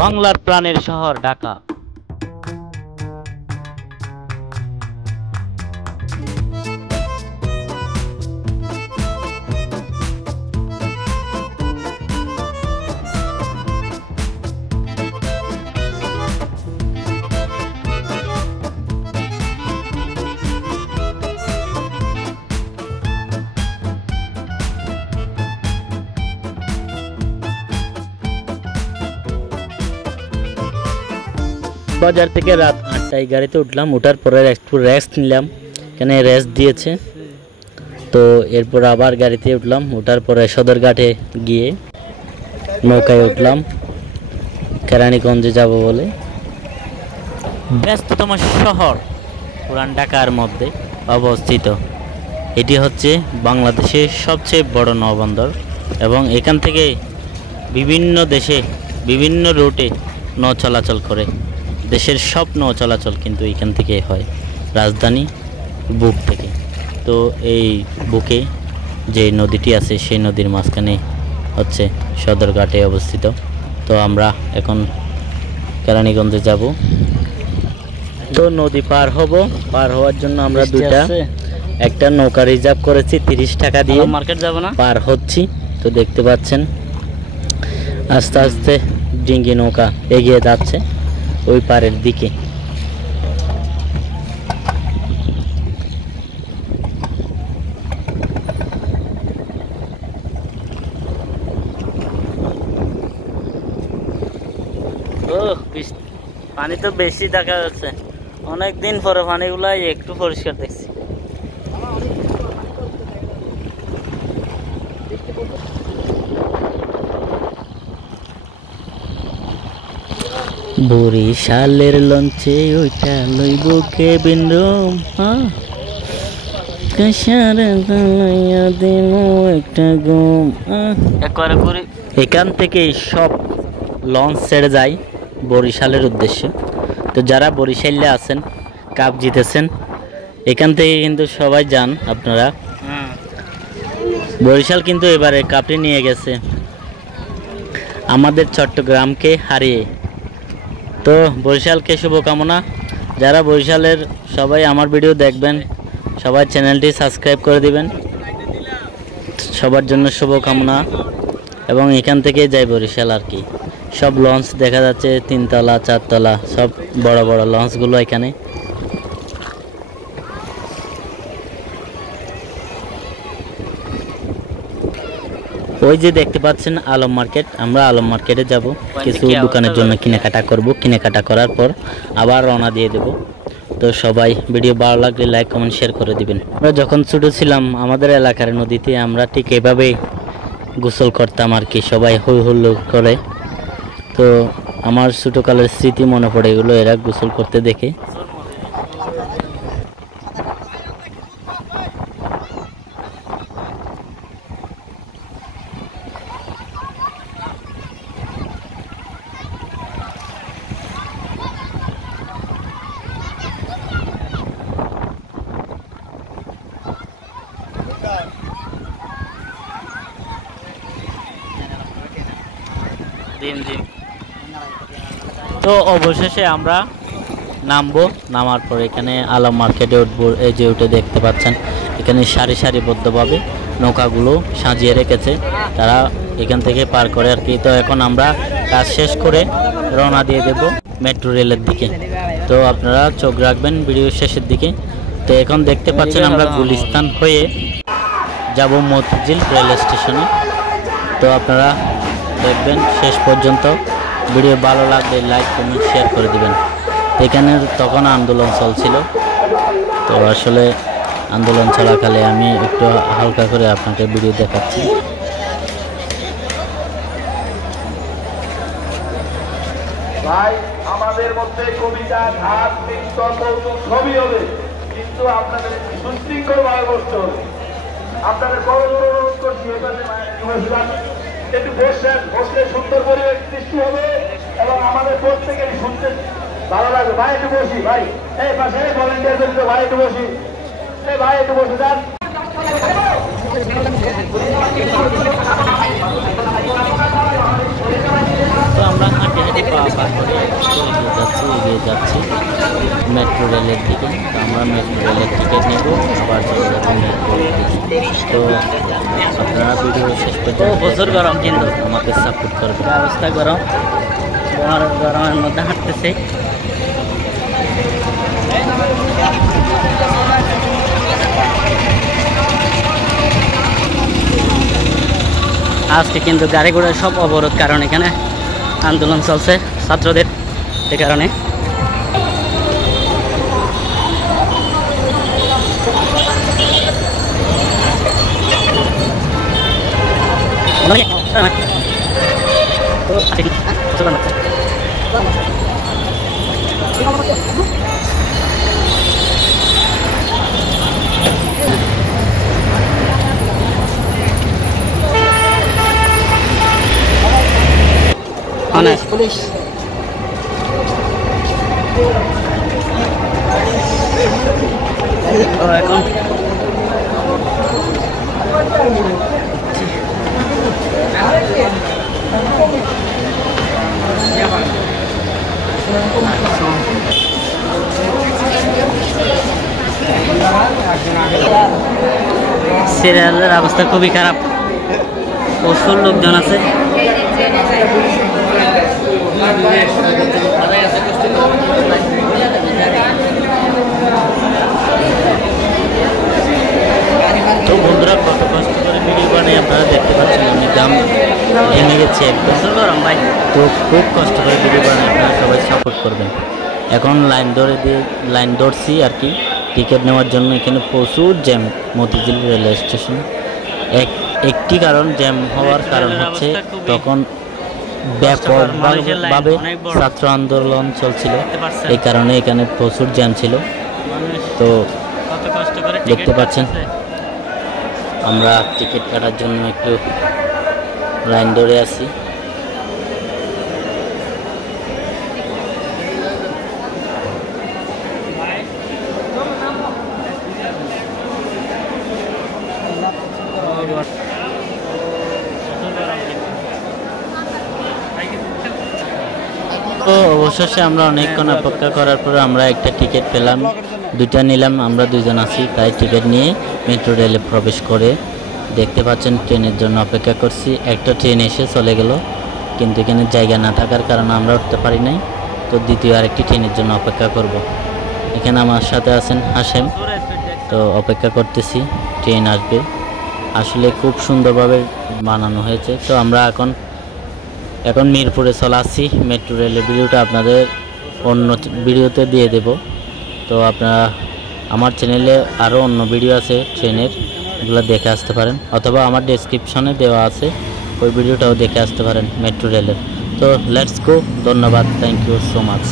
বাংলার প্রাণের শহর ঢাকা। বাজার থেকে রাত 8টায় গাড়িতে উঠলাম, ওঠার পরে একটু রেস্ট নিলাম, এখানে রেস্ট দিয়েছে। তো এরপর আবার গাড়িতে উঠলাম, ওঠার পরে সদরঘাটে গিয়ে নৌকায় উঠলাম কেরানীগঞ্জে যাব বলে। ব্যস্ততম শহর পুরান ঢাকার মধ্যে অবস্থিত। এটি হচ্ছে বাংলাদেশের সবচেয়ে বড় নৌবন্দর এবং এখান থেকে বিভিন্ন দেশে বিভিন্ন রুটে নৌ চলাচল করে। দেশের সব নৌ চলাচল কিন্তু এখান থেকে হয়, রাজধানী বুক থেকে। তো এই বুকে যে নদীটি আছে সেই নদীর মাঝখানে হচ্ছে সদরঘাটে অবস্থিত। তো আমরা এখন কেরানীগঞ্জে যাব। তো নদী পার হব, পার হওয়ার জন্য আমরা একটা নৌকা রিজার্ভ করেছি 30 টাকা দিয়ে। মার্কেট যাব না, পার হচ্ছি। তো দেখতে পাচ্ছেন আস্তে আস্তে ডিঙ্গি নৌকা এগিয়ে যাচ্ছে ওই পারের দিকে। পানি তো বেশি দেখা যাচ্ছে, অনেকদিন পরে পানিগুলো একটু পরিষ্কার দেখছি। বরিশালের লঞ্চে ওইটা লইব কেবিন রুম, এখান থেকে সব লঞ্চ ছেড়ে যায় বরিশালের উদ্দেশ্যে। তো যারা বরিশালে আছেন, কাপ জিতেছেন, এখান থেকে কিন্তু সবাই যান আপনারা। বরিশাল কিন্তু এবারে কাপটি নিয়ে গেছে আমাদের চট্টগ্রামকে হারিয়ে। তো বরিশালকে শুভকামনা। যারা বরিশালের সবাই আমার ভিডিও দেখবেন, সবাই চ্যানেলটি সাবস্ক্রাইব করে দিবেন, সবার জন্য শুভকামনা। এবং এখান থেকে যাই বরিশাল আর কি। সব লঞ্চ দেখা যাচ্ছে 3 তলা 4 তলা, সব বড় বড় লঞ্চগুলো এখানে। ওই যে দেখতে পাচ্ছেন আলম মার্কেট, আমরা আলম মার্কেটে যাব, কিছু দোকানের জন্য কেনাকাটা করব। কেনাকাটা করার পর আবার রওনা দিয়ে দেব। তো সবাই ভিডিও ভালো লাগলে লাইক কমেন্ট শেয়ার করে দিবেন। আমরা যখন ছোট ছিলাম আমাদের এলাকার নদীতে আমরা ঠিক এভাবেই গোসল করতাম আর কি, সবাই হই হুল্লোড় করে। তো আমার ছোটকালের স্মৃতি মনে পড়ে এগুলো, এরা গোসল করতে দেখে। তো অবশেষে আমরা নামবো, নামার পর এখানে আলম মার্কেটে উঠবো। এই যে উঠে দেখতে পাচ্ছেন এখানে সারি সারিবদ্ধভাবে নৌকাগুলো সাজিয়ে রেখেছে, তারা এখান থেকে পার করে আর কি। তো এখন আমরা কাজ শেষ করে রওনা দিয়ে দেব মেট্রো রেলের দিকে। তো আপনারা চোখ রাখবেন ভিডিও শেষের দিকে। তো এখন দেখতে পাচ্ছেন আমরা গুলিস্তান হয়ে যাব মতিঝিল রেল স্টেশনে। তো আপনারা দেখবেন শেষ পর্যন্ত। ভিডিও ভালো লাগলে লাইক কমেন্ট শেয়ার করে দিবেন। এখানে তখন আন্দোলন চলছিল, তো আসলে আন্দোলন চলাকালে আমি একটু হালকা করে আপনাকে ভিডিও দেখাচ্ছি। ভাই আমাদের মধ্যে কবিতা, ধাপ, নৃত্য, কৌতুক সবই হবে, কিন্তু আপনাদের সুশৃঙ্খল ভাবে বসতে হবে। আপনাদের বড় অনুরোধ করছি একটু বসেন, বসলে সুন্দর পরিবেশ সৃষ্টি হবে এবং আমাদের প্রত্যেকের শুনতে ভালো লাগবে। ভাই একটু বসি, ভাই এই পাশে ভলেন্টিয়ার জড়িত, ভাই একটু বসি, এই ভাই একটু বসে যান। তো আমরা হাঁটে হাঁটে এগিয়ে যাচ্ছি মেট্রো রেলের দিকে। তো আমরা মেট্রো রেলের টিকিট নেব, আবার চলে যাবো মিরপুর দিকে। তো আপনারা ভিডিও শেষ পর্যন্ত প্রচুর গরম, কিন্তু আমাকে সাপোর্ট করবেন। অবস্থা গরম, গরমের মধ্যে হাঁটতেছে। আজকে কিন্তু গাড়ি ঘোড়া সব অবরোধ, কারণ এখানে আন্দোলন চলছে ছাত্রদের, এ কারণে। পুলিশ এখন সিরিয়ালের অবস্থা খুবই খারাপ, প্রচুর লোকজন আছে। তো বন্ধুরা কত কষ্ট করে ভিডিও বানিয়ে আপনারা দেখতে পাচ্ছেন আমি দাম ভেঙে গেছে একদম। গরম ভাই, তো খুব কষ্ট করে ভিডিও বানিয়ে আপনারা সবাই সাপোর্ট করবেন। এখন লাইন ধরছি আর কি টিকিট নেওয়ার জন্য। এখানে প্রচুর জ্যাম মতিঝিল রেলওয়ে স্টেশন। একটি কারণ জ্যাম হওয়ার কারণ হচ্ছে তখন ব্যাপকভাবে ছাত্র আন্দোলন চলছিল, এই কারণে এখানে প্রচুর জ্যাম ছিল। তো দেখতে পাচ্ছেন আমরা টিকিট কাটার জন্য একটু লাইন ধরে আছি। তো অবশেষে আমরা অনেকক্ষণ অপেক্ষা করার পরে আমরা একটা টিকিট পেলাম, দুইটা নিলাম। আমরা দুইজন আছি, তাই টিকিট নিয়ে মেট্রো রেলে প্রবেশ করে দেখতে পাচ্ছেন ট্রেনের জন্য অপেক্ষা করছি। একটা ট্রেন এসে চলে গেল, কিন্তু এখানে জায়গা না থাকার কারণে আমরা উঠতে পারি নাই। তো দ্বিতীয় আরেকটি ট্রেনের জন্য অপেক্ষা করব। এখানে আমার সাথে আছেন হাসেম। তো অপেক্ষা করতেছি ট্রেন আসবে। আসলে খুব সুন্দরভাবে বানানো হয়েছে। তো আমরা এখন মিরপুরে চলে আসছি। মেট্রো রেলের ভিডিওটা আপনাদের অন্য ভিডিওতে দিয়ে দেব। তো আপনারা আমার চ্যানেলে আরও অন্য ভিডিও আছে ট্রেনের, এগুলো দেখে আসতে পারেন, অথবা আমার ডেসক্রিপশনে দেওয়া আছে, ওই ভিডিওটাও দেখে আসতে পারেন মেট্রো রেলের। তো লেটস গো, ধন্যবাদ, থ্যাংক ইউ সো মাচ।